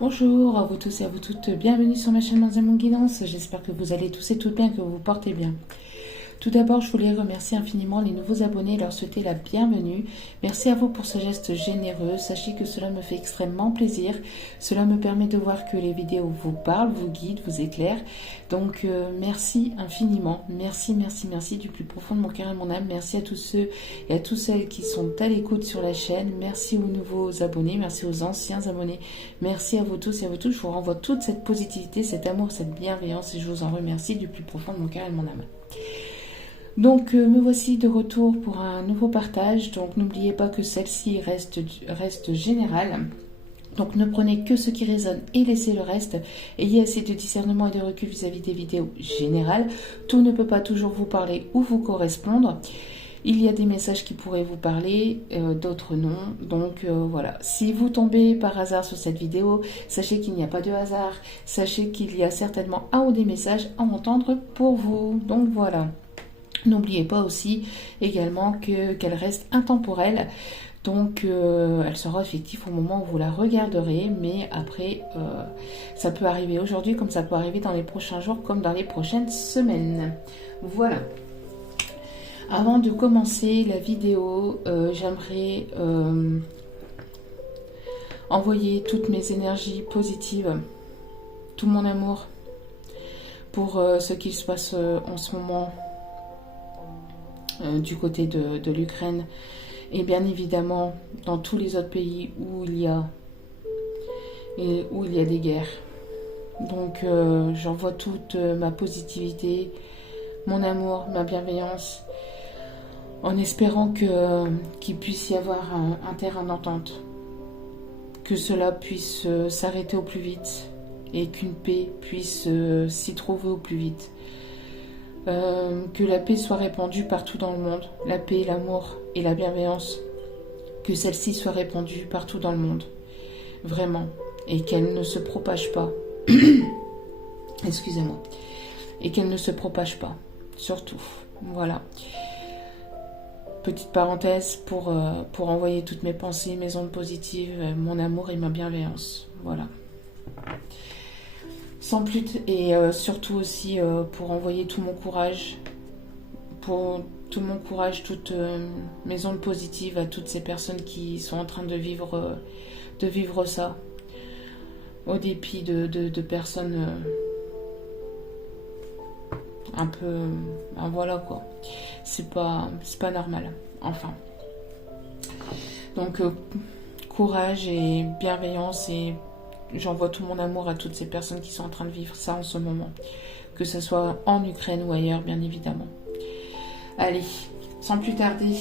Bonjour à vous tous et à vous toutes, bienvenue sur ma chaîne Manzamon Guidance, j'espère que vous allez tous et toutes bien, que vous vous portez bien. Tout d'abord, je voulais remercier infiniment les nouveaux abonnés et leur souhaiter la bienvenue. Merci à vous pour ce geste généreux. Sachez que cela me fait extrêmement plaisir. Cela me permet de voir que les vidéos vous parlent, vous guident, vous éclairent. Donc, merci infiniment. Merci, merci, merci du plus profond de mon cœur et de mon âme. Merci à tous ceux et à toutes celles qui sont à l'écoute sur la chaîne. Merci aux nouveaux abonnés. Merci aux anciens abonnés. Merci à vous tous et à vous toutes. Je vous renvoie toute cette positivité, cet amour, cette bienveillance et je vous en remercie du plus profond de mon cœur et de mon âme. Donc me voici de retour pour un nouveau partage, donc n'oubliez pas que celle-ci reste générale. Donc ne prenez que ce qui résonne et laissez le reste. Ayez assez de discernement et de recul vis-à-vis des vidéos générales. Tout ne peut pas toujours vous parler ou vous correspondre. Il y a des messages qui pourraient vous parler, d'autres non. Donc voilà, si vous tombez par hasard sur cette vidéo, sachez qu'il n'y a pas de hasard. Sachez qu'il y a certainement un ou des messages à entendre pour vous. Donc voilà. N'oubliez pas aussi également qu'elle reste intemporelle, donc elle sera effective au moment où vous la regarderez, mais après ça peut arriver aujourd'hui comme ça peut arriver dans les prochains jours comme dans les prochaines semaines. Voilà. Avant de commencer la vidéo, j'aimerais envoyer toutes mes énergies positives, tout mon amour pour ce qu'il se passe en ce moment du côté de l'Ukraine et bien évidemment dans tous les autres pays où il y a des guerres. Donc j'envoie toute ma positivité, mon amour, ma bienveillance en espérant qu'il puisse y avoir un terrain d'entente, que cela puisse s'arrêter au plus vite et qu'une paix puisse s'y trouver au plus vite. Que la paix soit répandue partout dans le monde, la paix, l'amour et la bienveillance, que celle-ci soit répandue partout dans le monde, vraiment, et qu'elle ne se propage pas, excusez-moi, et qu'elle ne se propage pas, surtout, voilà. Petite parenthèse pour envoyer toutes mes pensées, mes ondes positives, mon amour et ma bienveillance, voilà. Sans plus et surtout aussi pour envoyer tout mon courage, toutes mes ondes positives à toutes ces personnes qui sont en train de vivre ça, au dépit de personnes un peu, voilà quoi, c'est pas normal, enfin. Donc courage et bienveillance et j'envoie tout mon amour à toutes ces personnes qui sont en train de vivre ça en ce moment. Que ce soit en Ukraine ou ailleurs, bien évidemment. Allez, sans plus tarder,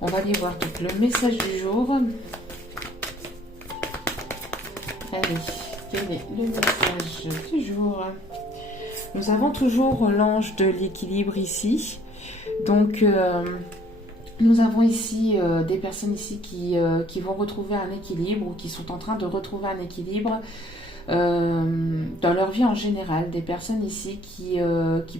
on va aller voir donc le message du jour. Allez, quel est le message du jour? Nous avons toujours l'ange de l'équilibre ici. Donc... nous avons ici des personnes ici qui vont retrouver un équilibre ou qui sont en train de retrouver un équilibre dans leur vie en général. Des personnes ici qui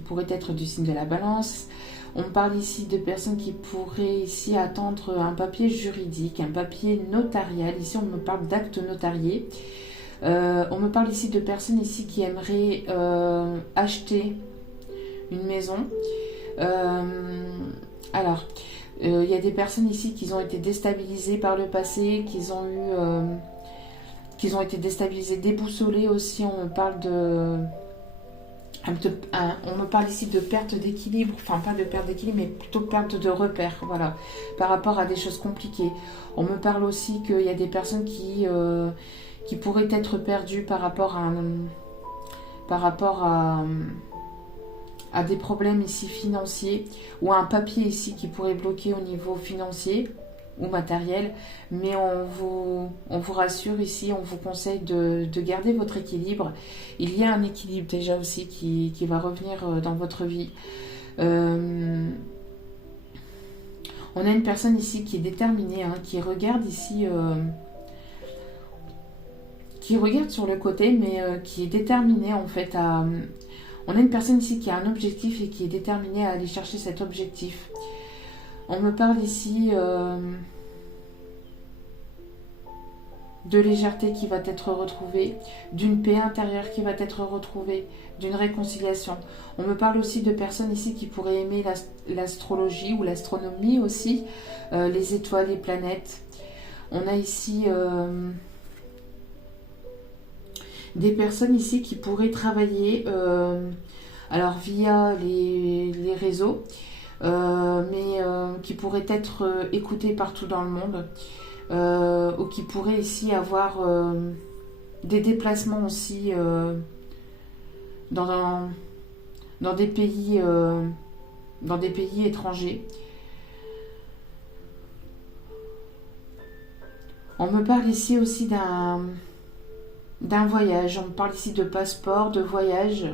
pourraient être du signe de la balance. On parle ici de personnes qui pourraient ici attendre un papier juridique, un papier notarial. Ici, on me parle d'actes notariés. On me parle ici de personnes ici qui aimeraient acheter une maison. Alors... il y a des personnes ici qui ont été déstabilisées par le passé, qui ont été déstabilisées, déboussolées aussi. On me parle on me parle ici de perte d'équilibre, enfin pas de perte d'équilibre, mais plutôt perte de repères, voilà, par rapport à des choses compliquées. On me parle aussi qu'il y a des personnes qui pourraient être perdues par rapport à des problèmes ici financiers ou à un papier ici qui pourrait bloquer au niveau financier ou matériel, mais on vous rassure ici, on vous conseille de garder votre équilibre. Il y a un équilibre déjà aussi qui va revenir dans votre vie. On a une personne ici qui est déterminée, hein, qui regarde ici... qui regarde sur le côté, mais qui est déterminée en fait à... On a une personne ici qui a un objectif et qui est déterminée à aller chercher cet objectif. On me parle ici de légèreté qui va être retrouvée, d'une paix intérieure qui va être retrouvée, d'une réconciliation. On me parle aussi de personnes ici qui pourraient aimer l'astrologie ou l'astronomie aussi, les étoiles, les planètes. On a ici des personnes ici qui pourraient travailler alors via les réseaux, mais qui pourraient être écoutées partout dans le monde, ou qui pourraient ici avoir des déplacements aussi dans des pays étrangers. On me parle ici aussi d'un voyage. On me parle ici de passeport, de voyage.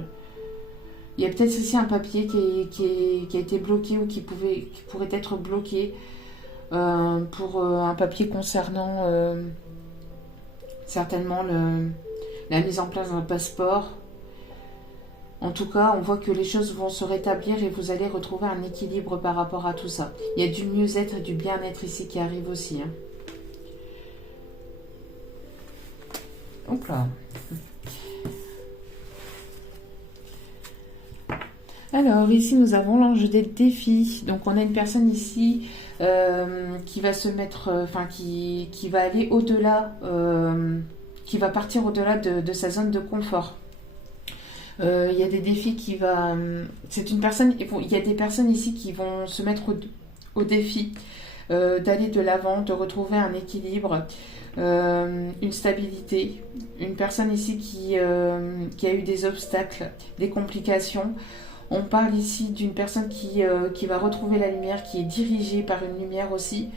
Il y a peut-être aussi un papier qui a été bloqué ou qui pourrait être bloqué pour un papier concernant certainement la mise en place d'un passeport. En tout cas, on voit que les choses vont se rétablir et vous allez retrouver un équilibre par rapport à tout ça. Il y a du mieux-être et du bien-être ici qui arrive aussi. Hop là. Alors ici nous avons l'ange des défis. Donc on a une personne ici qui va se mettre, qui va aller au-delà, qui va partir au-delà de sa zone de confort. Il y a des défis qui va. C'est une personne. Il y a des personnes ici qui vont se mettre au défi d'aller de l'avant, de retrouver un équilibre. Une stabilité, une personne ici qui a eu des obstacles, des complications. On parle ici d'une personne qui va retrouver la lumière, qui est dirigée par une lumière aussi.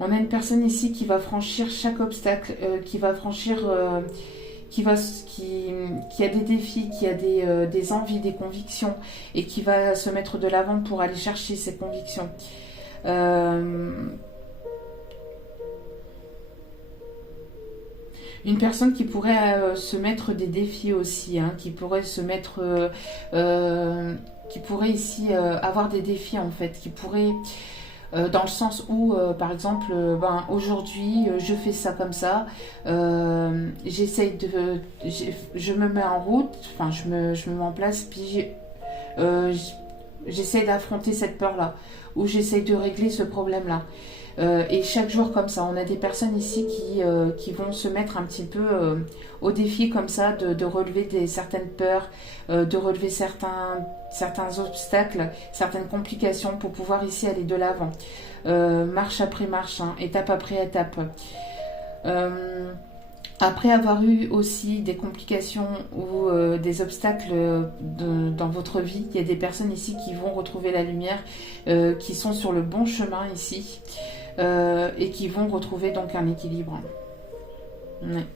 On a une personne ici qui va franchir chaque obstacle, qui va franchir, qui a des défis, qui a des envies, des convictions et qui va se mettre de l'avant pour aller chercher ses convictions. Une personne qui pourrait se mettre des défis aussi, qui pourrait se mettre, qui pourrait ici avoir des défis en fait, qui pourrait, dans le sens où, par exemple, aujourd'hui, je fais ça comme ça, j'essaye je me mets en route, je me mets en place, puis j'essaye d'affronter cette peur-là, ou j'essaye de régler ce problème-là. Et chaque jour comme ça, on a des personnes ici qui vont se mettre un petit peu au défi comme ça, de relever certaines peurs, de relever certains obstacles, certaines complications pour pouvoir ici aller de l'avant. Marche après marche, étape après étape. Après avoir eu aussi des complications ou des obstacles dans votre vie, il y a des personnes ici qui vont retrouver la lumière, qui sont sur le bon chemin ici, et qui vont retrouver donc un équilibre. Ouais.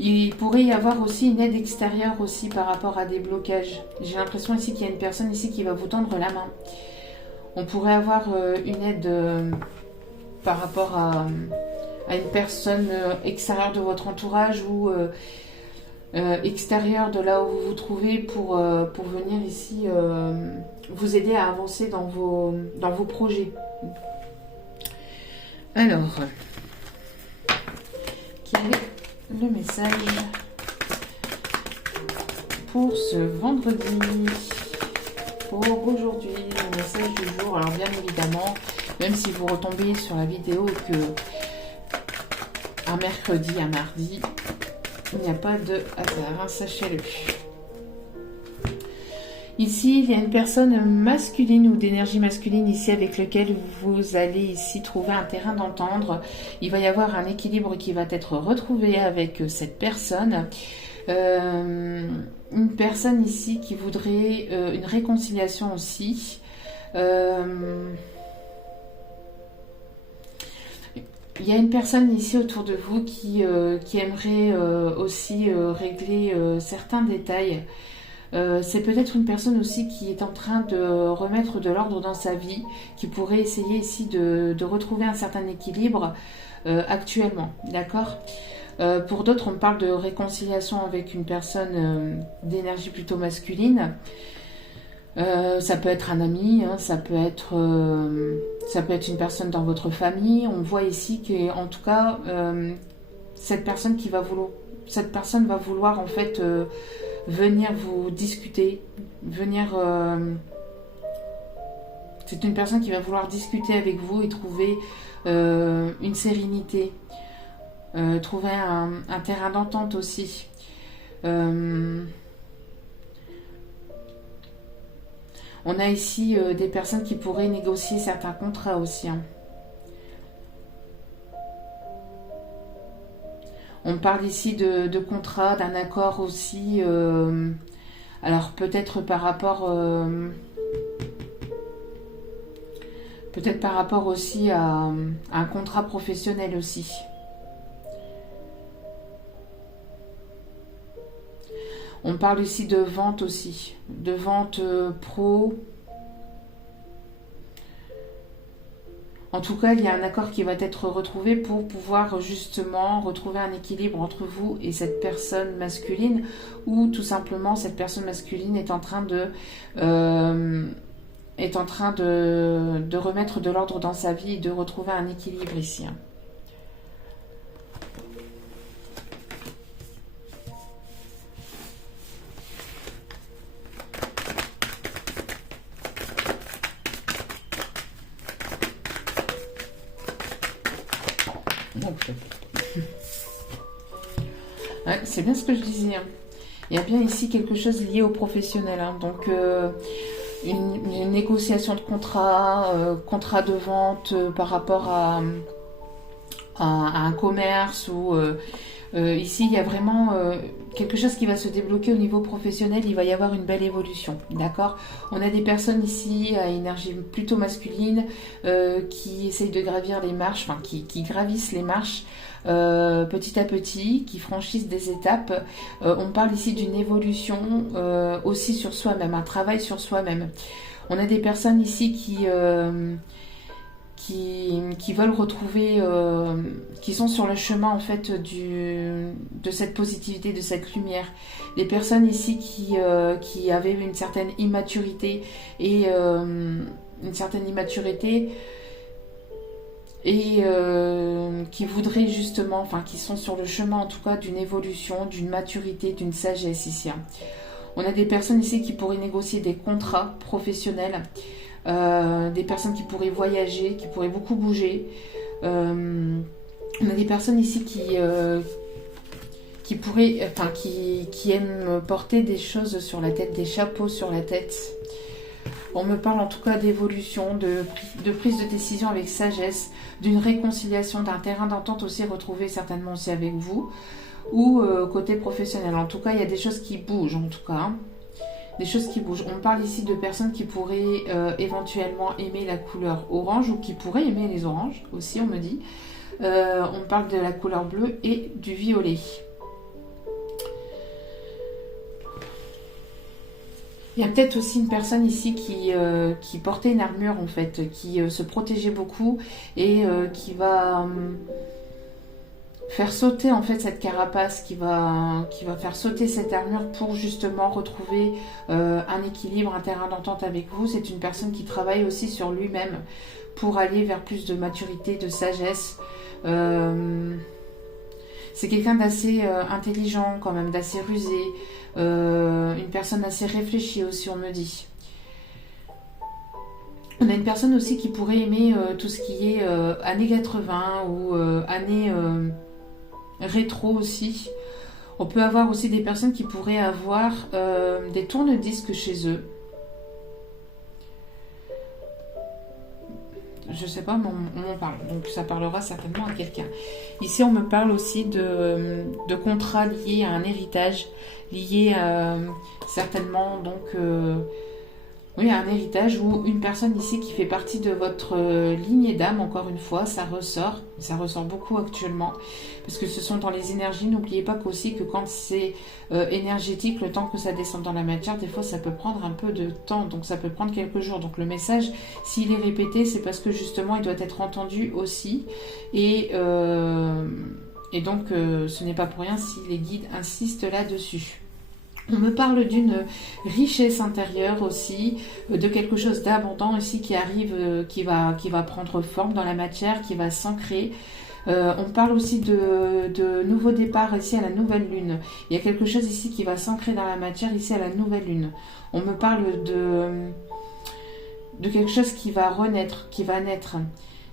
Il pourrait y avoir aussi une aide extérieure aussi par rapport à des blocages. J'ai l'impression ici qu'il y a une personne ici qui va vous tendre la main. On pourrait avoir une aide par rapport à une personne extérieure de votre entourage ou extérieure de là où vous vous trouvez pour venir ici vous aider à avancer dans vos projets. Alors, quel est le message pour ce vendredi, pour aujourd'hui, le message du jour? Alors bien évidemment, même si vous retombez sur la vidéo que un mercredi, un mardi, il n'y a pas de hasard, sachez-le. Ici, il y a une personne masculine ou d'énergie masculine ici avec lequel vous allez ici trouver un terrain d'entendre. Il va y avoir un équilibre qui va être retrouvé avec cette personne. Une personne ici qui voudrait une réconciliation aussi. Il y a une personne ici autour de vous qui aimerait aussi régler certains détails. C'est peut-être une personne aussi qui est en train de remettre de l'ordre dans sa vie, qui pourrait essayer ici de retrouver un certain équilibre actuellement, d'accord ? Pour d'autres, on parle de réconciliation avec une personne d'énergie plutôt masculine. Ça peut être un ami, hein, ça peut être une personne dans votre famille. On voit ici que, en tout cas, cette personne va vouloir en fait venir vous discuter, c'est une personne qui va vouloir discuter avec vous et trouver une sérénité, trouver un terrain d'entente aussi. On a ici des personnes qui pourraient négocier certains contrats aussi, hein. On parle ici de contrats, d'un accord aussi. Alors peut-être par rapport aussi à un contrat professionnel aussi. On parle ici de vente aussi, de vente pro. En tout cas, il y a un accord qui va être retrouvé pour pouvoir justement retrouver un équilibre entre vous et cette personne masculine, ou tout simplement cette personne masculine est en train de remettre de l'ordre dans sa vie et de retrouver un équilibre ici, hein. Ouais, c'est bien ce que je disais, hein. Il y a bien ici quelque chose lié au professionnel, hein. Donc une négociation de contrat, contrat de vente par rapport à un commerce ou ici il y a vraiment quelque chose qui va se débloquer au niveau professionnel. Il va y avoir une belle évolution, d'accord. On a des personnes ici à énergie plutôt masculine qui essayent de gravir les marches, enfin qui gravissent les marches petit à petit, qui franchissent des étapes. On parle ici d'une évolution aussi sur soi-même, un travail sur soi-même. On a des personnes ici qui veulent retrouver, qui sont sur le chemin en fait de cette positivité, de cette lumière. Les personnes ici qui avaient une certaine immaturité et qui voudraient justement, enfin qui sont sur le chemin en tout cas d'une évolution, d'une maturité, d'une sagesse ici, hein. On a des personnes ici qui pourraient négocier des contrats professionnels, des personnes qui pourraient voyager, qui pourraient beaucoup bouger. On a des personnes ici qui aiment porter des choses sur la tête, des chapeaux sur la tête. On me parle en tout cas d'évolution, de prise de décision avec sagesse, d'une réconciliation, d'un terrain d'entente aussi retrouvé certainement aussi avec vous, ou côté professionnel. En tout cas, il y a des choses qui bougent en tout cas, hein. Des choses qui bougent. On parle ici de personnes qui pourraient éventuellement aimer la couleur orange ou qui pourraient aimer les oranges aussi, on me dit. On parle de la couleur bleue et du violet. Il y a peut-être aussi une personne ici qui portait une armure en fait, qui se protégeait beaucoup et qui va faire sauter en fait cette carapace, qui va faire sauter cette armure pour justement retrouver un équilibre, un terrain d'entente avec vous. C'est une personne qui travaille aussi sur lui-même pour aller vers plus de maturité, de sagesse. C'est quelqu'un d'assez intelligent quand même, d'assez rusé, une personne assez réfléchie aussi, on me dit. On a une personne aussi qui pourrait aimer tout ce qui est années 80 ou années rétro aussi. On peut avoir aussi des personnes qui pourraient avoir des tourne-disques chez eux. Je sais pas, mais on en parle. Donc ça parlera certainement à quelqu'un. Ici, on me parle aussi de contrats liés à un héritage, liés certainement donc oui, à un héritage ou une personne ici qui fait partie de votre lignée d'âme. Encore une fois, ça ressort beaucoup actuellement, parce que ce sont dans les énergies. N'oubliez pas qu'aussi que quand c'est énergétique, le temps que ça descende dans la matière, des fois ça peut prendre un peu de temps, donc ça peut prendre quelques jours. Donc le message, s'il est répété, c'est parce que justement il doit être entendu aussi, et donc ce n'est pas pour rien si les guides insistent là-dessus. On me parle d'une richesse intérieure aussi, de quelque chose d'abondant ici qui arrive, qui va prendre forme dans la matière, qui va s'ancrer. On parle aussi de nouveau départ ici à la nouvelle lune. Il y a quelque chose ici qui va s'ancrer dans la matière ici à la nouvelle lune. On me parle de quelque chose qui va renaître, qui va naître,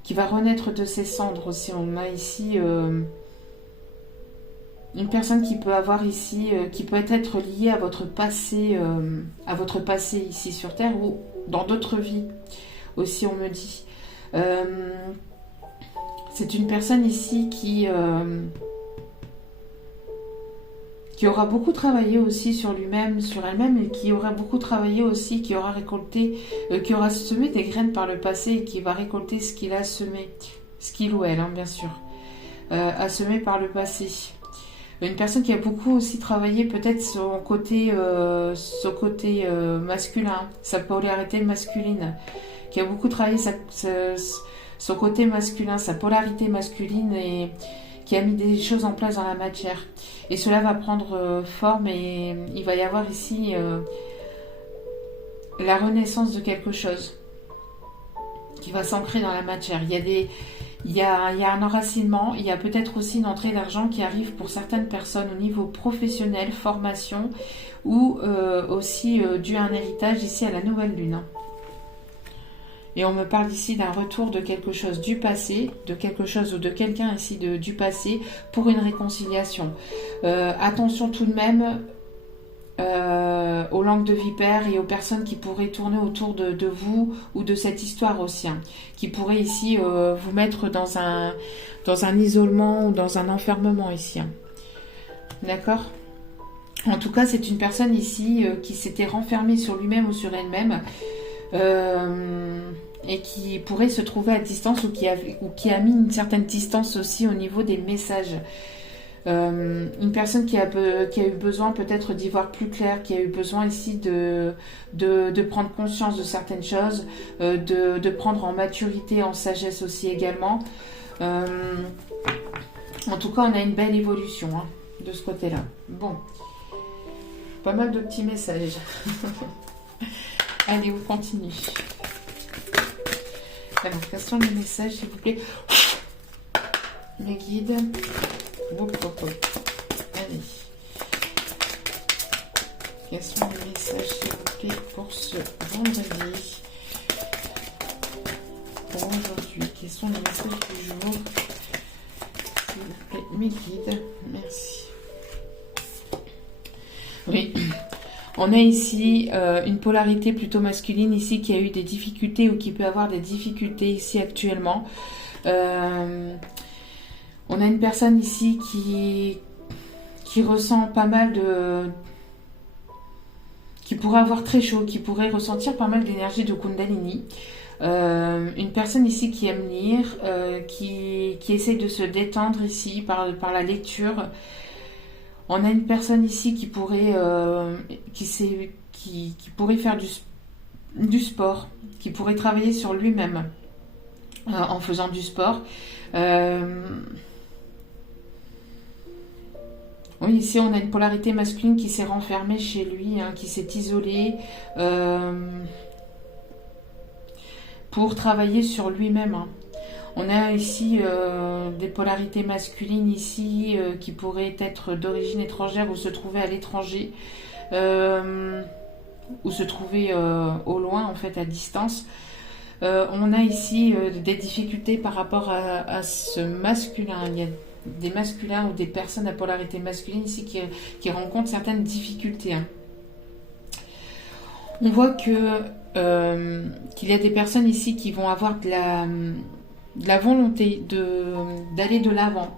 qui va renaître de ses cendres aussi. On a ici une personne qui peut avoir ici, qui peut être liée à votre passé ici sur Terre ou dans d'autres vies aussi, on me dit. C'est une personne ici qui aura beaucoup travaillé aussi sur lui-même, sur elle-même, et qui aura beaucoup travaillé aussi, qui aura récolté, qui aura semé des graines par le passé et qui va récolter ce qu'il a semé, ce qu'il ou elle, hein, bien sûr, a semé par le passé. Une personne qui a beaucoup aussi travaillé peut-être son côté masculin, sa polarité masculine, qui a beaucoup travaillé son côté masculin, sa polarité masculine et qui a mis des choses en place dans la matière. Et cela va prendre forme et il va y avoir ici la renaissance de quelque chose qui va s'ancrer dans la matière. Il y a un enracinement, il y a peut-être aussi une entrée d'argent qui arrive pour certaines personnes au niveau professionnel, formation ou aussi dû à un héritage ici à la nouvelle lune. Et on me parle ici d'un retour de quelque chose du passé, de quelque chose ou de quelqu'un ici du passé pour une réconciliation. Attention tout de même aux langues de vipère et aux personnes qui pourraient tourner autour de vous ou de cette histoire aussi, hein, qui pourraient ici vous mettre dans un isolement ou dans un enfermement ici. Hein. D'accord ? En tout cas, c'est une personne ici qui s'était renfermée sur lui-même ou sur elle-même. Et qui pourrait se trouver à distance ou qui a mis une certaine distance aussi au niveau des messages. Une personne qui a eu besoin peut-être d'y voir plus clair, qui a eu besoin ici de prendre conscience de certaines choses, de prendre en maturité, en sagesse aussi également. En tout cas, on a une belle évolution hein, de ce côté-là. Bon, pas mal de petits messages. Allez, on continue. Alors, quels sont les messages, s'il vous plaît? Mes guides. Allez. Quels sont les messages, s'il vous plaît, pour ce vendredi? Pour aujourd'hui, quels sont les messages du jour? S'il vous plaît, mes guides. Merci. Oui. On a ici une polarité plutôt masculine ici qui a eu des difficultés ou qui peut avoir des difficultés ici actuellement. On a une personne ici qui ressent pas mal qui pourrait avoir très chaud, qui pourrait ressentir pas mal d'énergie de Kundalini. Une personne ici qui aime lire, qui essaye de se détendre ici par la lecture. On a une personne ici qui pourrait pourrait faire du sport, qui pourrait travailler sur lui-même en faisant du sport. Oui, ici on a une polarité masculine qui s'est renfermée chez lui, hein, qui s'est isolée pour travailler sur lui-même. Hein. On a ici des polarités masculines ici qui pourraient être d'origine étrangère ou se trouver à l'étranger ou se trouver au loin en fait à distance. On a ici des difficultés par rapport à ce masculin. Il y a des masculins ou des personnes à polarité masculine ici qui rencontrent certaines difficultés. Hein. On voit qu'il y a des personnes ici qui vont avoir de la volonté d'aller de l'avant.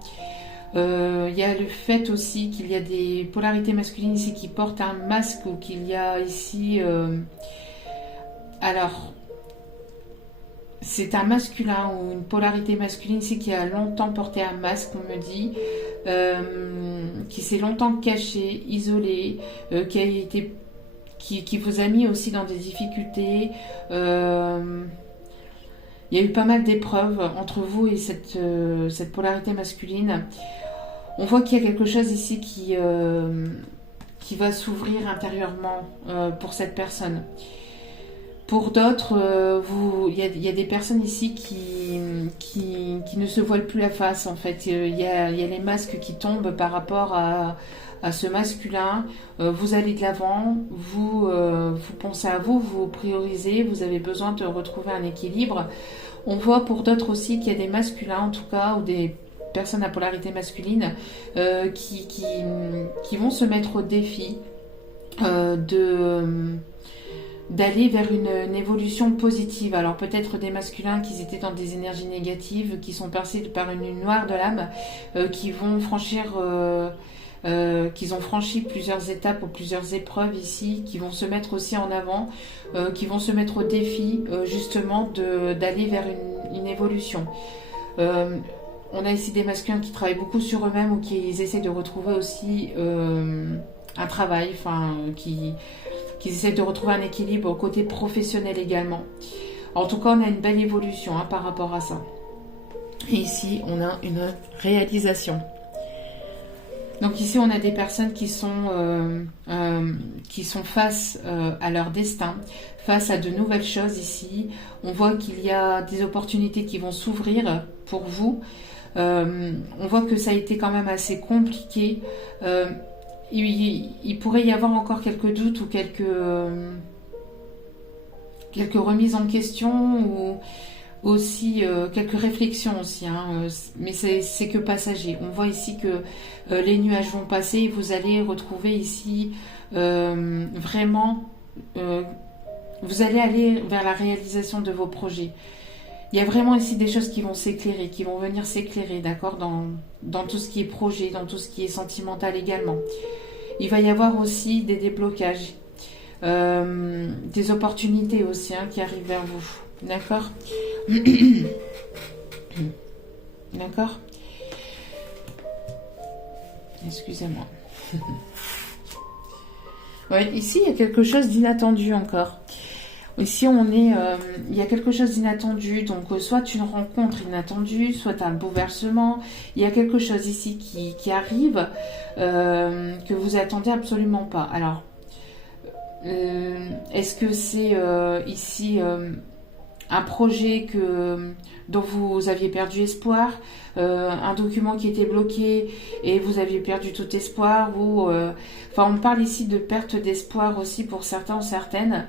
Il y a le fait aussi qu'il y a des polarités masculines ici qui portent un masque ou qu'il y a ici... alors, c'est un masculin ou une polarité masculine ici qui a longtemps porté un masque, on me dit, qui s'est longtemps caché, isolé, qui vous a mis aussi dans des difficultés. Il y a eu pas mal d'épreuves entre vous et cette polarité masculine. On voit qu'il y a quelque chose ici qui qui va s'ouvrir intérieurement pour cette personne. Pour d'autres, il y a des personnes ici qui ne se voilent plus la face, en fait. Il y a les masques qui tombent par rapport à ce masculin. Vous allez de l'avant, vous pensez à vous, vous priorisez, vous avez besoin de retrouver un équilibre. On voit pour d'autres aussi qu'il y a des masculins, en tout cas, ou des personnes à polarité masculine qui vont se mettre au défi d'aller vers une évolution positive. Alors peut-être des masculins qui étaient dans des énergies négatives, qui sont percés par une nuit noire de l'âme, qui ont franchi plusieurs étapes ou plusieurs épreuves ici, qui vont se mettre aussi en avant, qui vont se mettre au défi justement d'aller vers une évolution. On a ici des masculins qui travaillent beaucoup sur eux-mêmes ou qui essaient de retrouver aussi un travail, qui essaient de retrouver un équilibre côté professionnel également. En tout cas, on a une belle évolution par rapport à ça. Et ici, on a une réalisation. Donc ici, on a des personnes qui sont face à leur destin, face à de nouvelles choses ici. On voit qu'il y a des opportunités qui vont s'ouvrir pour vous. On voit que ça a été quand même assez compliqué. Il pourrait y avoir encore quelques doutes ou quelques remises en question ou aussi quelques réflexions aussi, mais c'est que passager. On voit ici que les nuages vont passer et vous allez retrouver ici vraiment, vous allez aller vers la réalisation de vos projets. Il y a vraiment ici des choses qui vont s'éclairer, qui vont venir s'éclairer, d'accord, dans tout ce qui est projet, dans tout ce qui est sentimental également. Il va y avoir aussi des déblocages, des opportunités aussi qui arrivent vers vous. D'accord. D'accord. Excusez-moi. Ouais, ici, il y a quelque chose d'inattendu encore. Ici, il y a quelque chose d'inattendu. Donc, soit une rencontre inattendue, soit un bouleversement. Il y a quelque chose ici qui arrive que vous attendez absolument pas. Alors, est-ce que c'est ici un projet dont vous aviez perdu espoir, un document qui était bloqué et vous aviez perdu tout espoir, ou on parle ici de perte d'espoir aussi pour certains ou certaines.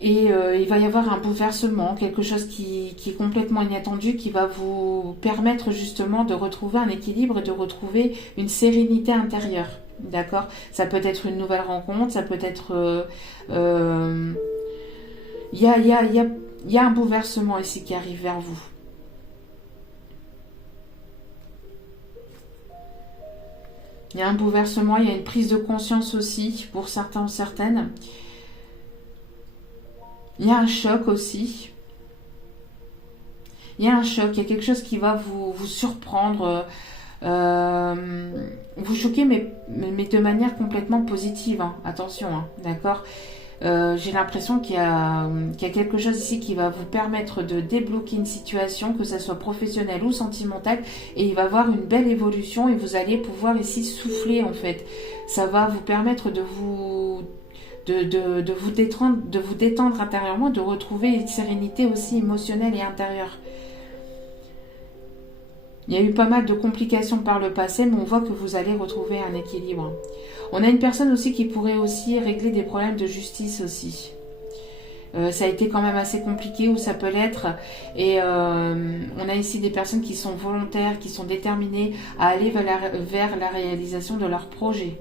Il va y avoir un bouleversement, quelque chose qui est complètement inattendu, qui va vous permettre justement de retrouver un équilibre et de retrouver une sérénité intérieure. D'accord ? Ça peut être une nouvelle rencontre, ça peut être... Il y a un bouleversement ici qui arrive vers vous. Il y a un bouleversement, il y a une prise de conscience aussi pour certains ou certaines. Il y a un choc aussi. Il y a un choc, il y a quelque chose qui va vous surprendre, vous choquer, mais de manière complètement positive. Attention, d'accord ? J'ai l'impression qu'il y a quelque chose ici qui va vous permettre de débloquer une situation, que ce soit professionnelle ou sentimentale, et il va y avoir une belle évolution et vous allez pouvoir ici souffler en fait. Ça va vous permettre de vous détendre intérieurement, de retrouver une sérénité aussi émotionnelle et intérieure. Il y a eu pas mal de complications par le passé, mais on voit que vous allez retrouver un équilibre. On a une personne aussi qui pourrait aussi régler des problèmes de justice aussi. Ça a été quand même assez compliqué, ou ça peut l'être. Et on a ici des personnes qui sont volontaires, qui sont déterminées à aller vers la réalisation de leur projet.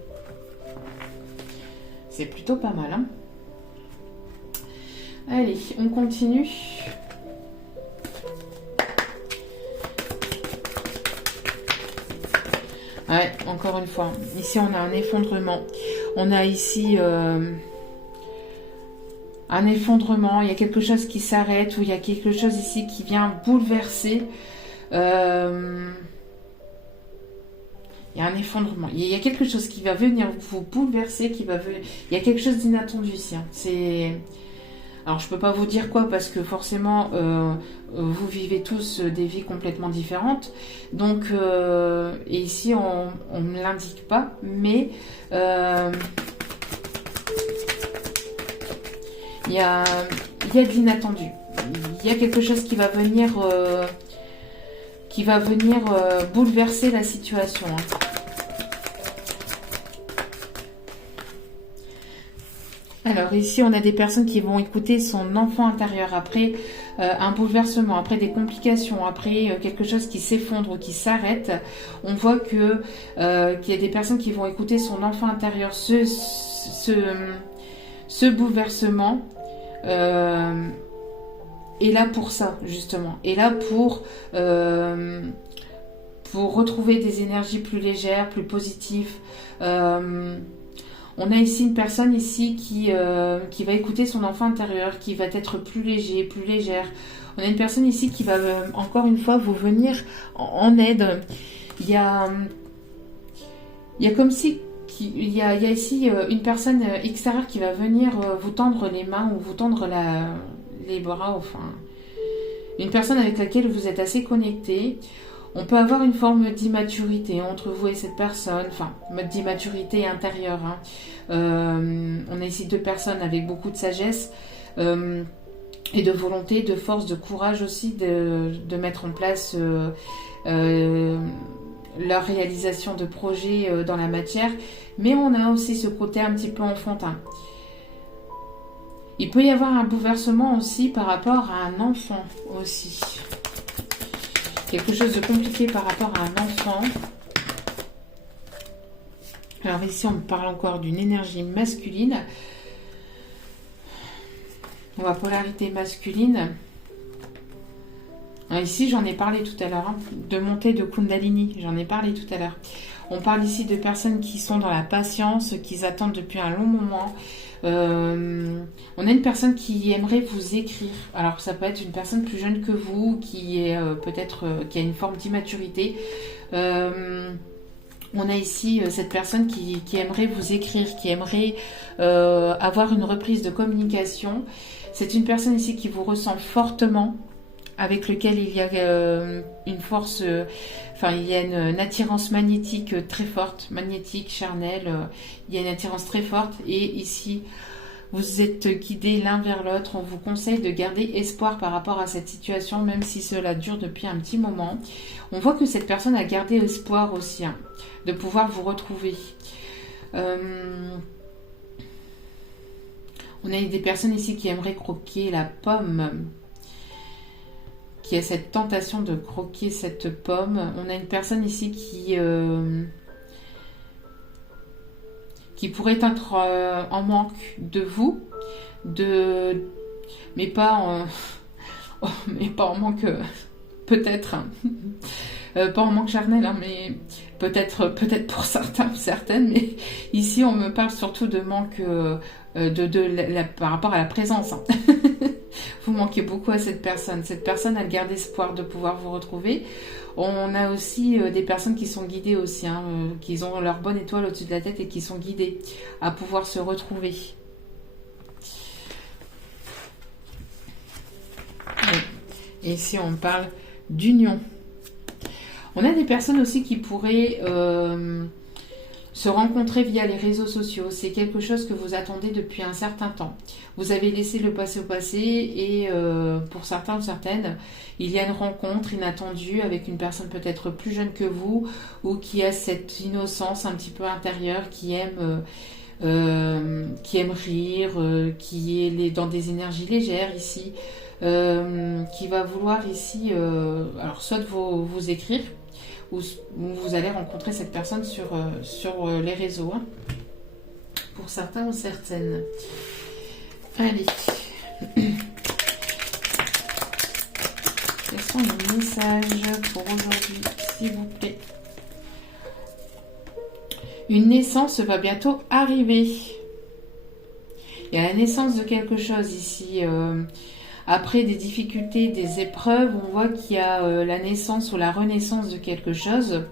C'est plutôt pas mal, Allez, on continue. Ouais, encore une fois. Ici, on a un effondrement. On a ici un effondrement. Il y a quelque chose qui s'arrête, ou il y a quelque chose ici qui vient bouleverser. Il y a un effondrement. Il y a quelque chose qui va venir vous bouleverser, il y a quelque chose d'inattendu ici. Alors je peux pas vous dire quoi parce que forcément vous vivez tous des vies complètement différentes. Donc et ici on ne l'indique pas, mais il y a de l'inattendu. Il y a quelque chose qui va venir bouleverser la situation. Hein. Alors ici, on a des personnes qui vont écouter son enfant intérieur après un bouleversement, après des complications, après quelque chose qui s'effondre ou qui s'arrête. On voit que qu'il y a des personnes qui vont écouter son enfant intérieur, ce bouleversement est là pour ça, justement. Est là pour retrouver des énergies plus légères, plus positives. On a ici une personne ici qui va écouter son enfant intérieur, qui va être plus léger, plus légère. On a une personne ici qui va encore une fois vous venir en aide. Il y a comme si il y a ici une personne extérieure qui va venir vous tendre les mains ou vous tendre les bras, enfin une personne avec laquelle vous êtes assez connecté. On peut avoir une forme d'immaturité entre vous et cette personne, enfin, d'immaturité intérieure. Hein. On a ici deux personnes avec beaucoup de sagesse et de volonté, de force, de courage aussi de mettre en place leur réalisation de projets dans la matière. Mais on a aussi ce côté un petit peu enfantin. Il peut y avoir un bouleversement aussi par rapport à un enfant aussi. Quelque chose de compliqué par rapport à un enfant. Alors ici, on parle encore d'une énergie masculine. On va polarité masculine. Alors ici, j'en ai parlé tout à l'heure, hein, de montée de Kundalini. J'en ai parlé tout à l'heure. On parle ici de personnes qui sont dans la patience, qui attendent depuis un long moment. On a une personne qui aimerait vous écrire. Alors ça peut être une personne plus jeune que vous, qui est peut-être qui a une forme d'immaturité. On a ici cette personne qui aimerait vous écrire, qui aimerait avoir une reprise de communication. C'est une personne ici qui vous ressent fortement, avec lequel il y a une force, il y a une attirance magnétique très forte, magnétique, charnelle, il y a une attirance très forte et ici vous êtes guidés l'un vers l'autre. On vous conseille de garder espoir par rapport à cette situation, même si cela dure depuis un petit moment. On voit que cette personne a gardé espoir aussi, hein, de pouvoir vous retrouver. On a des personnes ici qui aimeraient croquer la pomme, qui a cette tentation de croquer cette pomme. On a une personne ici qui pourrait être en manque de vous, mais pas en manque, peut-être, hein. Pas en manque charnel, hein, mais peut-être pour certains ou certaines, mais ici on me parle surtout de manque par rapport à la présence. Hein. Vous manquez beaucoup à cette personne. Cette personne, elle garde espoir de pouvoir vous retrouver. On a aussi des personnes qui sont guidées aussi, hein, qui ont leur bonne étoile au-dessus de la tête et qui sont guidées à pouvoir se retrouver. Et ici, on parle d'union. On a des personnes aussi qui pourraient se rencontrer via les réseaux sociaux. C'est quelque chose que vous attendez depuis un certain temps. Vous avez laissé le passé au passé et pour certains ou certaines, il y a une rencontre inattendue avec une personne peut-être plus jeune que vous ou qui a cette innocence un petit peu intérieure, qui aime rire, qui est dans des énergies légères ici, qui va vouloir ici, alors soit vous écrire, ou vous allez rencontrer cette personne sur les réseaux, hein, pour certains ou certaines. Allez. Quels sont les messages pour aujourd'hui, s'il vous plaît? Une naissance va bientôt arriver. Il y a la naissance de quelque chose ici. Après des difficultés, des épreuves, on voit qu'il y a la naissance ou la renaissance de quelque chose.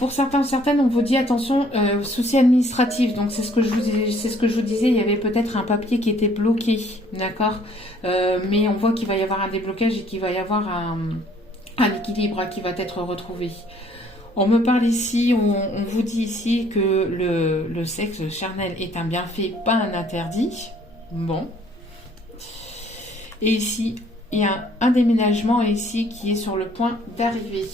pour certains, certaines, on vous dit attention, souci administratif. Donc c'est ce que je vous disais. Il y avait peut-être un papier qui était bloqué, d'accord. Mais on voit qu'il va y avoir un déblocage et qu'il va y avoir un équilibre qui va être retrouvé. On me parle ici, on vous dit ici que le sexe charnel est un bienfait, pas un interdit. Bon. Et ici, il y a un déménagement ici qui est sur le point d'arriver.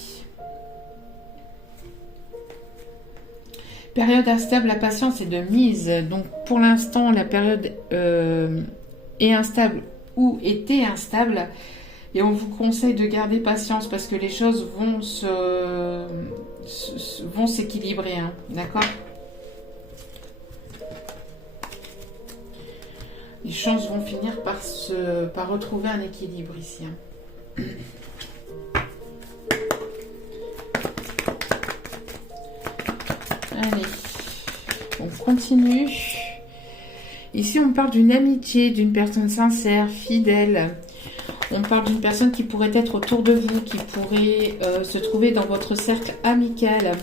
Période instable, la patience est de mise. Donc pour l'instant, la période est instable ou était instable. Et on vous conseille de garder patience parce que les choses vont s'équilibrer. Hein, d'accord? Les choses vont finir par retrouver un équilibre ici. Hein. Allez, on continue. Ici, on parle d'une amitié, d'une personne sincère, fidèle. On parle d'une personne qui pourrait être autour de vous, qui pourrait se trouver dans votre cercle amical.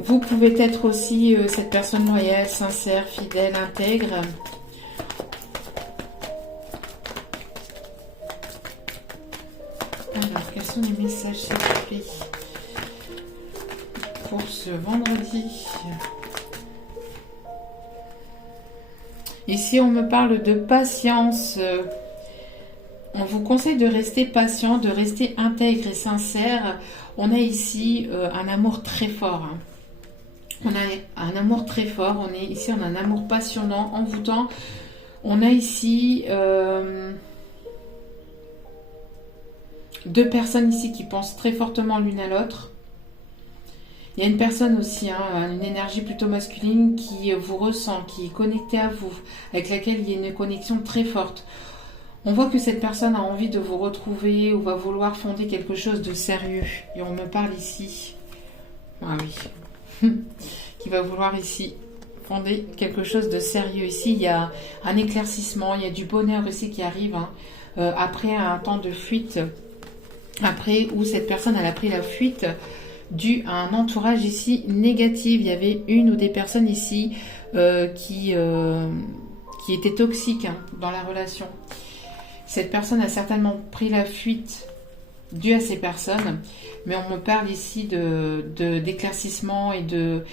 Vous pouvez être aussi cette personne loyale, sincère, fidèle, intègre. Alors, quels sont les messages, s'il vous plaît, pour ce vendredi? Ici, on me parle de patience. On vous conseille de rester patient, de rester intègre et sincère. On a ici un amour très fort. Hein. On a un amour très fort. On est ici, on a un amour passionnant, envoûtant. On a ici deux personnes ici qui pensent très fortement l'une à l'autre. Il y a une personne aussi, hein, une énergie plutôt masculine qui vous ressent, qui est connectée à vous, avec laquelle il y a une connexion très forte. On voit que cette personne a envie de vous retrouver ou va vouloir fonder quelque chose de sérieux. Et on me parle ici, ah oui, qui va vouloir ici fonder quelque chose de sérieux. Ici, il y a un éclaircissement, il y a du bonheur ici qui arrive, hein, après un temps de fuite, après où cette personne elle a pris la fuite dû à un entourage ici négatif. Il y avait une ou des personnes ici qui étaient toxiques, hein, dans la relation. Cette personne a certainement pris la fuite dû à ces personnes, mais on me parle ici d'éclaircissement et de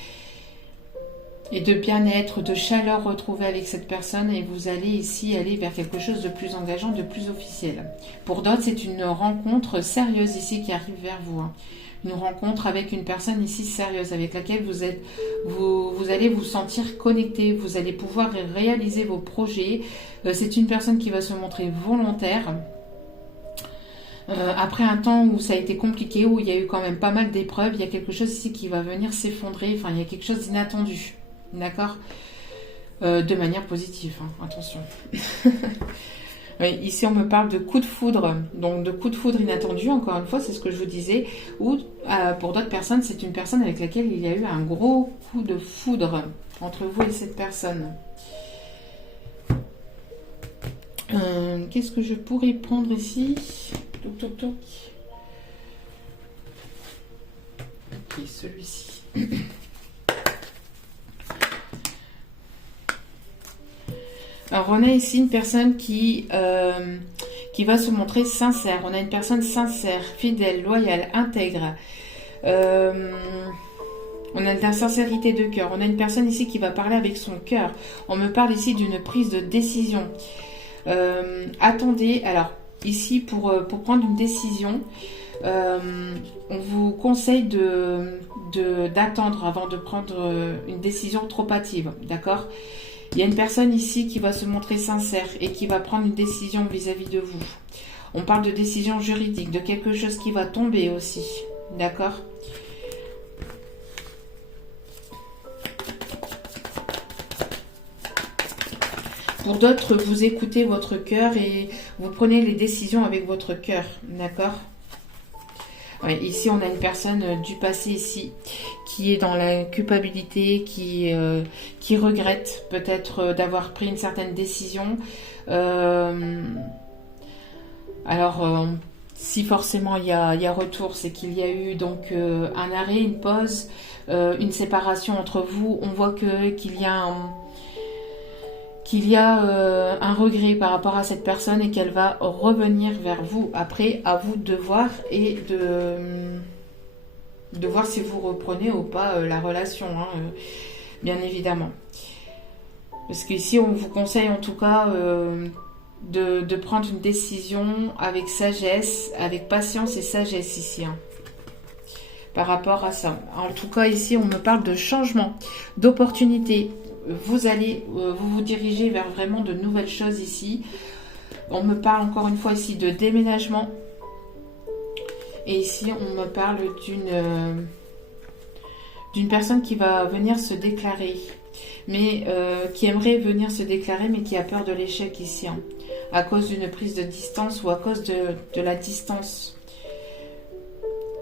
bien-être, de chaleur retrouvée avec cette personne, et vous allez ici aller vers quelque chose de plus engageant, de plus officiel. Pour d'autres, c'est une rencontre sérieuse ici qui arrive vers vous, hein. Une rencontre avec une personne ici sérieuse, avec laquelle vous allez vous sentir connecté, vous allez pouvoir réaliser vos projets. C'est une personne qui va se montrer volontaire. Après un temps où ça a été compliqué, où il y a eu quand même pas mal d'épreuves, il y a quelque chose ici qui va venir s'effondrer, enfin il y a quelque chose d'inattendu, d'accord, de manière positive, hein, attention. Oui, ici, on me parle de coup de foudre, donc de coup de foudre inattendu, encore une fois, c'est ce que je vous disais, ou pour d'autres personnes, c'est une personne avec laquelle il y a eu un gros coup de foudre entre vous et cette personne. Qu'est-ce que je pourrais prendre ici? Toc, toc, toc. Ok, celui-ci. Alors, on a ici une personne qui va se montrer sincère. On a une personne sincère, fidèle, loyale, intègre. On a de la sincérité de cœur. On a une personne ici qui va parler avec son cœur. On me parle ici d'une prise de décision. Attendez, alors, ici, pour prendre une décision, on vous conseille d'attendre avant de prendre une décision trop hâtive, d'accord ? Il y a une personne ici qui va se montrer sincère et qui va prendre une décision vis-à-vis de vous. On parle de décision juridique, de quelque chose qui va tomber aussi. D'accord ? Pour d'autres, vous écoutez votre cœur et vous prenez les décisions avec votre cœur. D'accord ? Ouais, ici, on a une personne du passé ici qui est dans la culpabilité, qui regrette peut-être d'avoir pris une certaine décision. Alors, Si forcément il y a retour, c'est qu'il y a eu donc un arrêt, une pause, une séparation entre vous. On voit qu'il y a un regret par rapport à cette personne et qu'elle va revenir vers vous. Après, à vous de voir et de voir si vous reprenez ou pas la relation, hein, bien évidemment. Parce qu'ici, on vous conseille en tout cas de prendre une décision avec sagesse, avec patience et sagesse ici, hein, par rapport à ça. En tout cas, ici, on me parle de changement, d'opportunité. Vous allez vous diriger vers vraiment de nouvelles choses ici. On me parle encore une fois ici de déménagement. Et ici, on me parle d'une personne qui va venir se déclarer. Mais qui aimerait venir se déclarer, mais qui a peur de l'échec ici. Hein, à cause d'une prise de distance ou à cause de la distance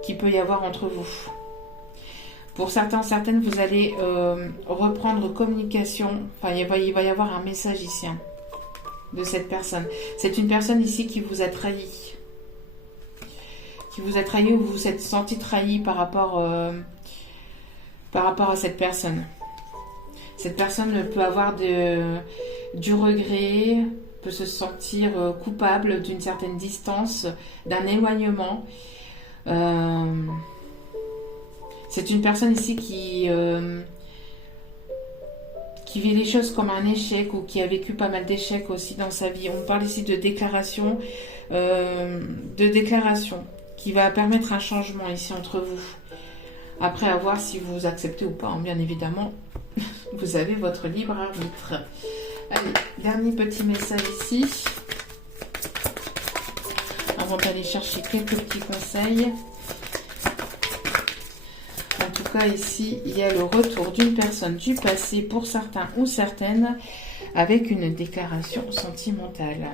qu'il peut y avoir entre vous. Pour certains, certaines, vous allez reprendre communication. Enfin, il va y avoir un message ici, hein, de cette personne. C'est une personne ici qui vous a trahi. Qui vous a trahi ou vous vous êtes senti trahi par rapport à cette personne. Cette personne peut avoir du regret, peut se sentir coupable d'une certaine distance, d'un éloignement. C'est une personne ici qui vit les choses comme un échec ou qui a vécu pas mal d'échecs aussi dans sa vie. On parle ici de déclaration qui va permettre un changement ici entre vous. Après, à voir si vous acceptez ou pas, hein, bien évidemment. Vous avez votre libre arbitre. Allez, dernier petit message ici. Avant d'aller chercher quelques petits conseils. En tout cas, ici, il y a le retour d'une personne du passé pour certains ou certaines avec une déclaration sentimentale.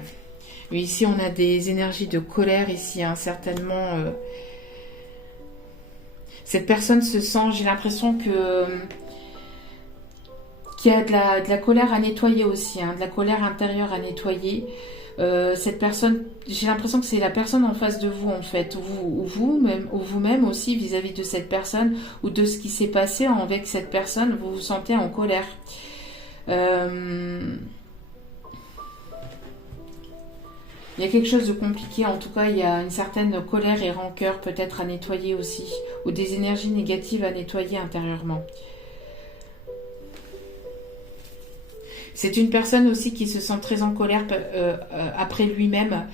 Et ici, on a des énergies de colère ici, hein, certainement. Cette personne se sent, j'ai l'impression qu'il y a de la colère à nettoyer aussi, hein, de la colère intérieure à nettoyer. Cette personne, j'ai l'impression que c'est la personne en face de vous en fait, ou vous-même aussi vis-à-vis de cette personne ou de ce qui s'est passé avec cette personne, vous vous sentez en colère. Il y a quelque chose de compliqué, en tout cas il y a une certaine colère et rancœur peut-être à nettoyer aussi, ou des énergies négatives à nettoyer intérieurement. C'est une personne aussi qui se sent très en colère après lui-même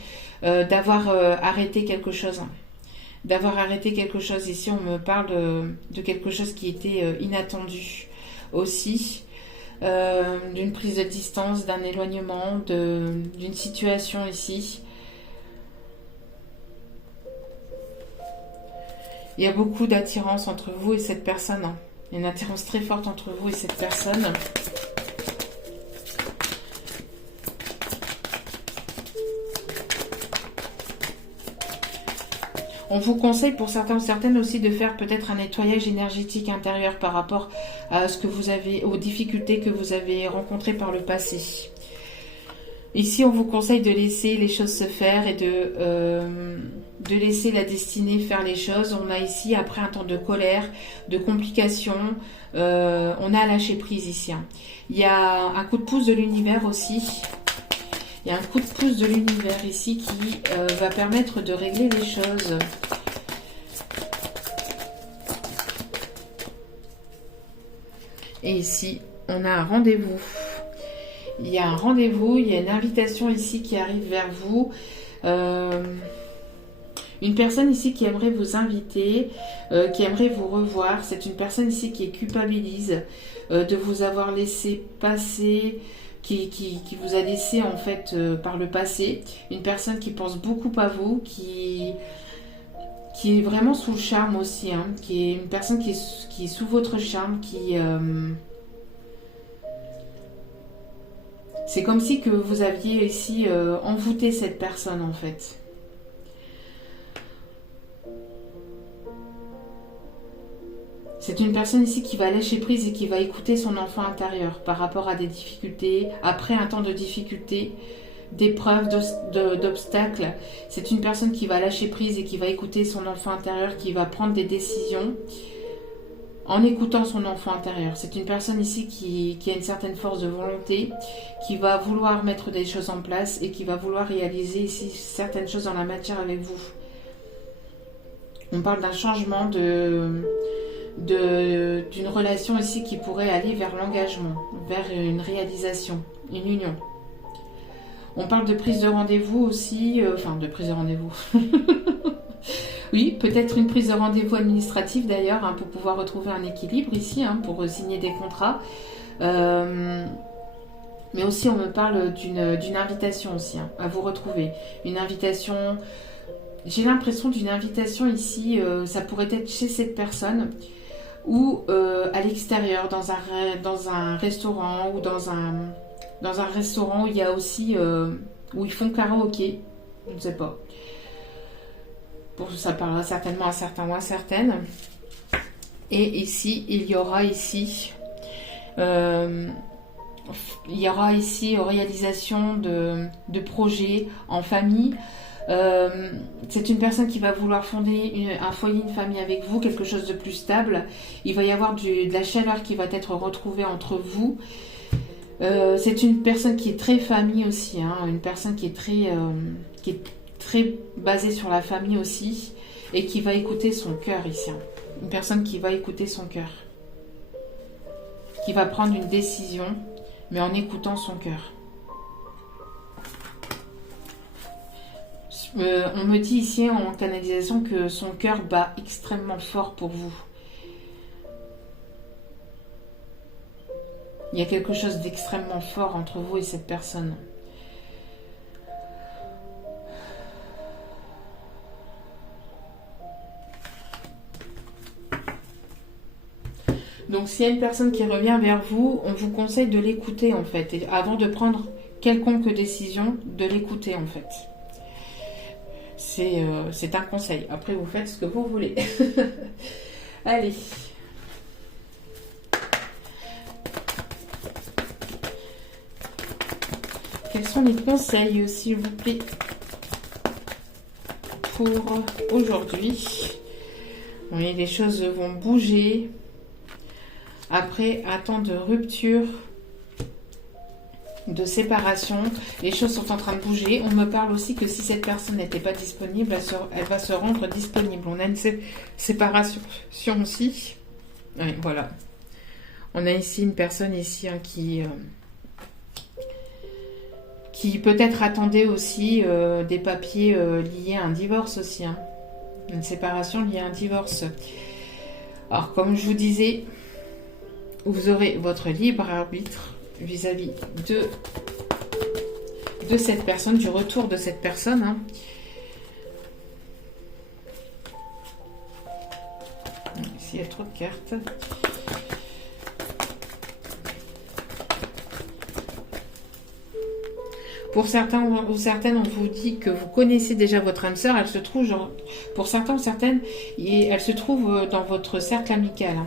d'avoir arrêté quelque chose. D'avoir arrêté quelque chose. Ici, on me parle de quelque chose qui était inattendu aussi. D'une prise de distance, d'un éloignement, d'une situation ici. Il y a beaucoup d'attirance entre vous et cette personne. Hein. Il y a une attirance très forte entre vous et cette personne. On vous conseille pour certains ou certaines aussi de faire peut-être un nettoyage énergétique intérieur par rapport à ce que vous avez, aux difficultés que vous avez rencontrées par le passé. Ici, on vous conseille de laisser les choses se faire et de laisser la destinée faire les choses. On a ici, après un temps de colère, de complications, on a lâché prise ici. Hein. Il y a un coup de pouce de l'univers aussi. Il y a un coup de pouce de l'univers ici qui va permettre de régler les choses. Et ici, on a un rendez-vous. Il y a un rendez-vous, il y a une invitation ici qui arrive vers vous. Une personne ici qui aimerait vous inviter, qui aimerait vous revoir. C'est une personne ici qui culpabilise de vous avoir laissé passer... Qui vous a laissé en fait par le passé, une personne qui pense beaucoup à vous, qui est vraiment sous le charme aussi, hein, qui est une personne qui est sous votre charme, c'est comme si que vous aviez ici envoûté cette personne en fait. C'est une personne ici qui va lâcher prise et qui va écouter son enfant intérieur par rapport à des difficultés, après un temps de difficulté, d'épreuves, d'obstacles. C'est une personne qui va lâcher prise et qui va écouter son enfant intérieur, qui va prendre des décisions en écoutant son enfant intérieur. C'est une personne ici qui a une certaine force de volonté, qui va vouloir mettre des choses en place et qui va vouloir réaliser ici certaines choses dans la matière avec vous. On parle d'un changement d'une relation ici qui pourrait aller vers l'engagement, vers une réalisation, une union. On parle de prise de rendez-vous aussi, de prise de rendez-vous. Oui, peut-être une prise de rendez-vous administrative d'ailleurs, hein, pour pouvoir retrouver un équilibre ici, hein, pour signer des contrats. Mais aussi on me parle d'une invitation aussi, hein, à vous retrouver. Une invitation, j'ai l'impression d'une invitation ici, ça pourrait être chez cette personne ou à l'extérieur, dans un restaurant ou dans un restaurant où il y a aussi, où ils font karaoké, je ne sais pas. Ça parlera certainement à certains ou à certaines. Et ici, il y aura ici réalisation de projets en famille. C'est une personne qui va vouloir fonder un foyer, une famille avec vous, quelque chose de plus stable. Il va y avoir de la chaleur qui va être retrouvée entre vous. C'est une personne qui est très famille aussi, hein, une personne qui est très basée sur la famille aussi et qui va écouter son cœur ici. Hein. Une personne qui va écouter son cœur, qui va prendre une décision, mais en écoutant son cœur. On me dit ici en canalisation que son cœur bat extrêmement fort pour vous. Il y a quelque chose d'extrêmement fort entre vous et cette personne. Donc s'il y a une personne qui revient vers vous, on vous conseille de l'écouter en fait. Et avant de prendre quelconque décision, de l'écouter en fait. C'est un conseil. Après, vous faites ce que vous voulez. Allez. Quels sont les conseils, s'il vous plaît, pour aujourd'hui? Oui, les choses vont bouger. Après un temps de rupture, de séparation, les choses sont en train de bouger. On me parle aussi que si cette personne n'était pas disponible, elle va se rendre disponible. On a une séparation aussi. Oui, voilà. On a ici une personne ici, hein, qui peut-être attendait aussi des papiers liés à un divorce aussi. Hein. Une séparation liée à un divorce. Alors, comme je vous disais, vous aurez votre libre arbitre vis-à-vis de cette personne, du retour de cette personne. Hein. Ici, il y a trop de cartes. Pour certains ou certaines, on vous dit que vous connaissez déjà votre âme sœur. Elle se trouve, pour certains ou certaines, elle se trouve dans votre cercle amical. Hein.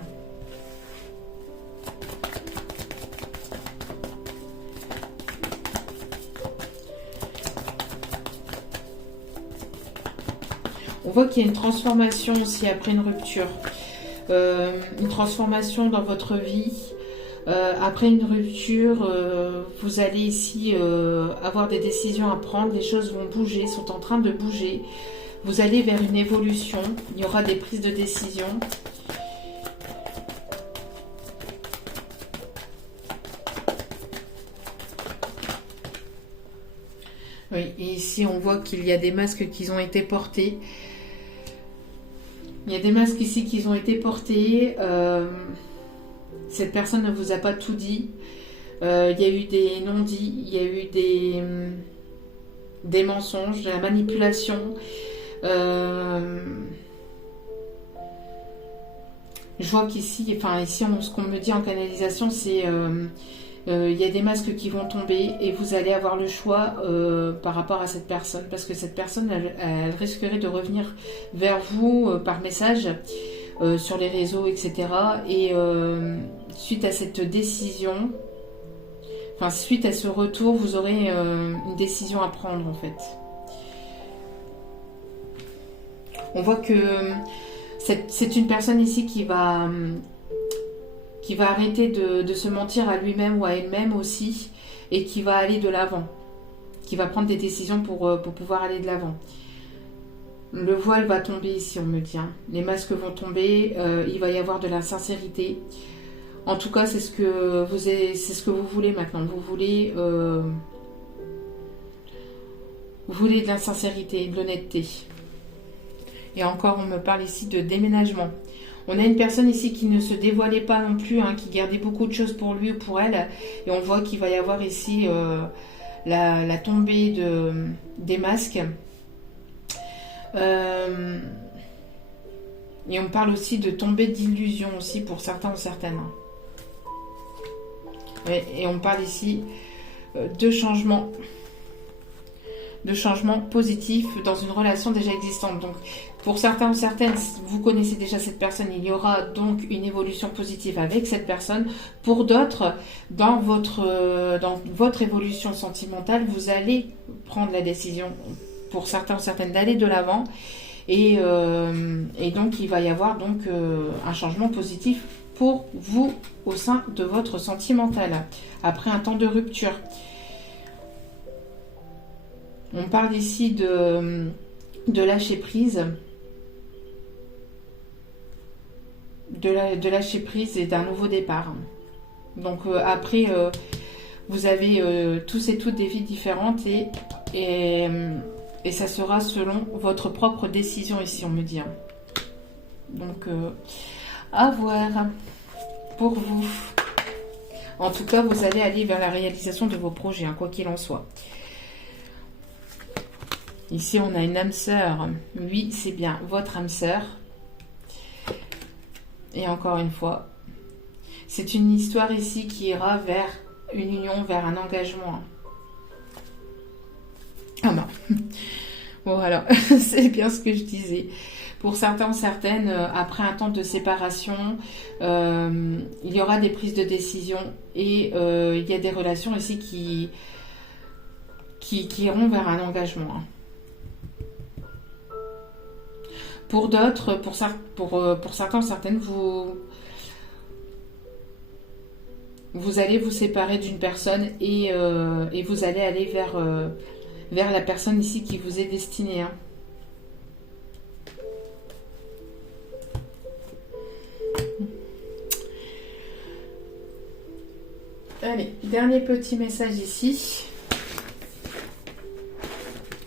On voit qu'il y a une transformation aussi après une rupture. Une transformation dans votre vie. Après une rupture, vous allez ici avoir des décisions à prendre. Les choses vont bouger, sont en train de bouger. Vous allez vers une évolution. Il y aura des prises de décision. Oui, et ici on voit qu'il y a des masques qui ont été portés. Il y a des masques ici qui ont été portés. Cette personne ne vous a pas tout dit. Il y a eu des non-dits. Il y a eu des mensonges, de la manipulation. Je vois qu'ici, ce qu'on me dit en canalisation, c'est il y a des masques qui vont tomber et vous allez avoir le choix par rapport à cette personne, parce que cette personne, elle risquerait de revenir vers vous par message sur les réseaux, etc. Et suite à cette décision, Enfin, suite à ce retour, vous aurez une décision à prendre en fait. On voit que c'est une personne ici qui va arrêter de se mentir à lui-même ou à elle-même aussi, et qui va aller de l'avant, qui va prendre des décisions pour pouvoir aller de l'avant. Le voile va tomber ici, on me dit. Hein. Les masques vont tomber, il va y avoir de la sincérité. En tout cas, c'est ce que vous voulez maintenant. Vous voulez de la sincérité, de l'honnêteté. Et encore, on me parle ici de déménagement. On a une personne ici qui ne se dévoilait pas non plus, hein, qui gardait beaucoup de choses pour lui ou pour elle. Et on voit qu'il va y avoir ici la tombée des masques. Et on parle aussi de tombée d'illusion aussi pour certains ou certaines. Et on parle ici de changement positif dans une relation déjà existante. Donc, pour certains ou certaines, vous connaissez déjà cette personne, il y aura donc une évolution positive avec cette personne. Pour d'autres, dans votre évolution sentimentale, vous allez prendre la décision, pour certains ou certaines, d'aller de l'avant. Et donc, il va y avoir donc un changement positif pour vous au sein de votre sentimental, après un temps de rupture. On parle ici de lâcher prise, de lâcher prise et d'un nouveau départ. Donc après, vous avez tous et toutes des vies différentes et ça sera selon votre propre décision ici, on me dit. Donc à voir pour vous. En tout cas, vous allez aller vers la réalisation de vos projets, quoi qu'il en soit. Ici, on a une âme sœur. Oui, c'est bien votre âme sœur. Et encore une fois, c'est une histoire ici qui ira vers une union, vers un engagement. Ah non. Bon, alors, c'est bien ce que je disais. Pour certains, certaines, après un temps de séparation, il y aura des prises de décision et il y a des relations ici qui iront vers un engagement. Pour d'autres, pour certains, certaines, vous allez vous séparer d'une personne et vous allez aller vers la personne ici qui vous est destinée. Hein. Allez, dernier petit message ici.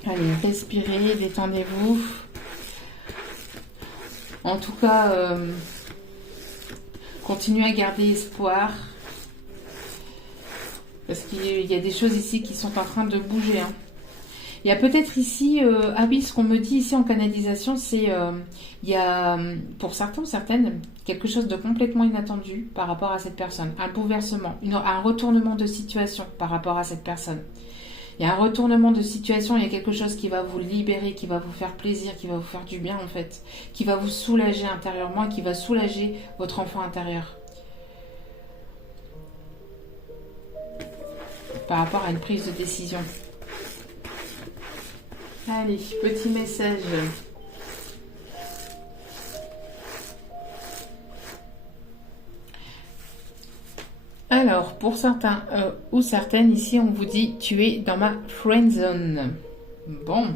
Allez, respirez, détendez-vous. En tout cas, continuez à garder espoir. Parce qu'il y a des choses ici qui sont en train de bouger. Hein. Il y a peut-être ici, ah oui, ce qu'on me dit ici en canalisation, c'est il y a pour certains ou certaines quelque chose de complètement inattendu par rapport à cette personne. Un bouleversement, un retournement de situation par rapport à cette personne. Il y a un retournement de situation, il y a quelque chose qui va vous libérer, qui va vous faire plaisir, qui va vous faire du bien en fait, qui va vous soulager intérieurement et qui va soulager votre enfant intérieur. Par rapport à une prise de décision. Allez, petit message. Alors, pour certains ou certaines, ici, on vous dit « Tu es dans ma friend zone ». Bon.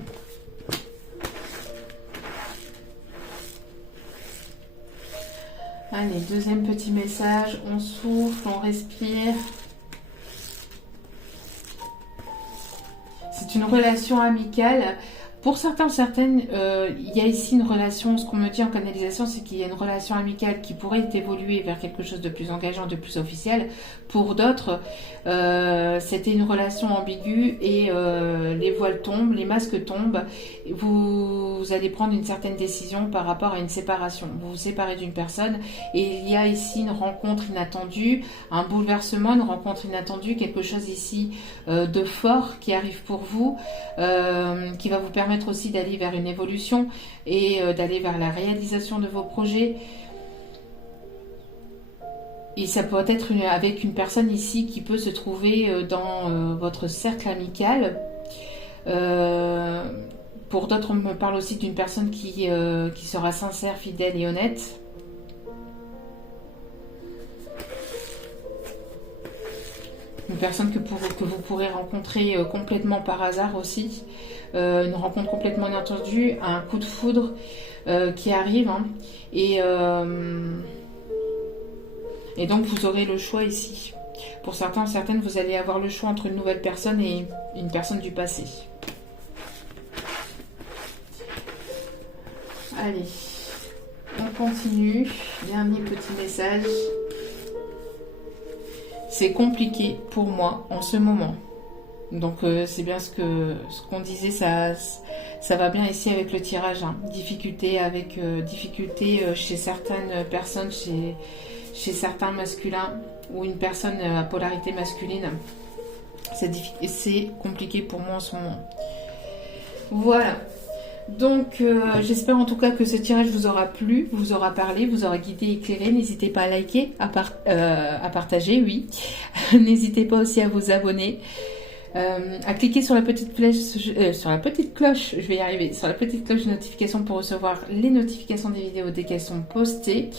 Allez, deuxième petit message. On souffle, on respire. C'est une relation amicale. Pour certains ou certaines, il y a ici une relation, ce qu'on me dit en canalisation, c'est qu'il y a une relation amicale qui pourrait évoluer vers quelque chose de plus engageant, de plus officiel. Pour d'autres, c'était une relation ambiguë et les voiles tombent, les masques tombent. Vous allez prendre une certaine décision par rapport à une séparation. Vous vous séparez d'une personne et il y a ici une rencontre inattendue, un bouleversement, une rencontre inattendue, quelque chose ici de fort qui arrive pour vous, qui va vous permettre aussi d'aller vers une évolution et d'aller vers la réalisation de vos projets. Et ça peut être avec une personne ici qui peut se trouver dans votre cercle amical. Pour d'autres, on me parle aussi d'une personne qui sera sincère, fidèle et honnête. Une personne que vous pourrez rencontrer complètement par hasard aussi. Une rencontre complètement inattendue, un coup de foudre qui arrive. Hein. Et donc vous aurez le choix ici. Pour certains, certaines, vous allez avoir le choix entre une nouvelle personne et une personne du passé. Allez, on continue. Dernier petit message. C'est compliqué pour moi en ce moment. Donc c'est bien ce qu'on disait, ça va bien ici avec le tirage. Hein. Difficulté chez certaines personnes, chez certains masculins ou une personne à polarité masculine. C'est compliqué pour moi en ce moment. Voilà. Donc j'espère en tout cas que ce tirage vous aura plu, vous aura parlé, vous aura guidé, éclairé. N'hésitez pas à liker, à partager, oui. N'hésitez pas aussi à vous abonner, à cliquer sur la petite cloche, je vais y arriver, sur la petite cloche de notification pour recevoir les notifications des vidéos dès qu'elles sont postées.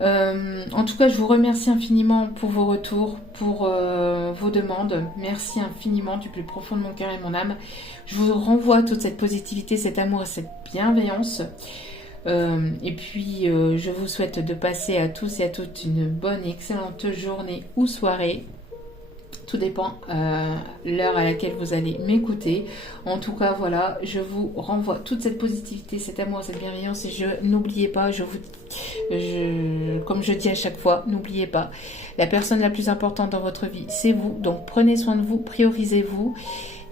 En tout cas, je vous remercie infiniment pour vos retours, pour vos demandes. Merci infiniment du plus profond de mon cœur et mon âme. Je vous renvoie toute cette positivité, cet amour et cette bienveillance. Et puis, je vous souhaite de passer à tous et à toutes une bonne et excellente journée ou soirée. Tout dépend l'heure à laquelle vous allez m'écouter. En tout cas, voilà, je vous renvoie toute cette positivité, cet amour, cette bienveillance. Et n'oubliez pas, comme je dis à chaque fois, n'oubliez pas, la personne la plus importante dans votre vie, c'est vous. Donc prenez soin de vous, priorisez-vous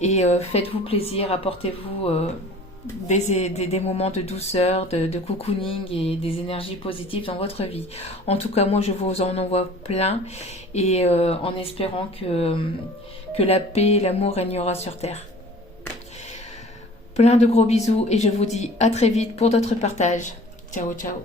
et faites-vous plaisir, apportez-vous des moments de douceur, de cocooning et des énergies positives dans votre vie. En tout cas, moi, je vous en envoie plein et en espérant que la paix et l'amour régnera sur Terre. Plein de gros bisous et je vous dis à très vite pour d'autres partages. Ciao, ciao.